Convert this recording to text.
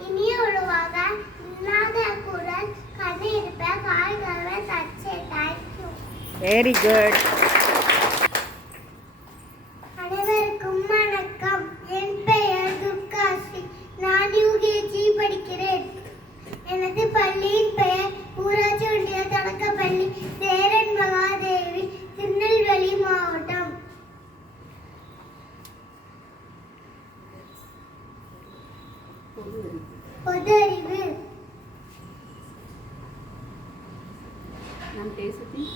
இனிய உருவாக இல்லாத குரல் கதை இருப்ப தச்சை தேங்க்யூ வெரி குட் பொது அறிவு நம் தேசத்தின்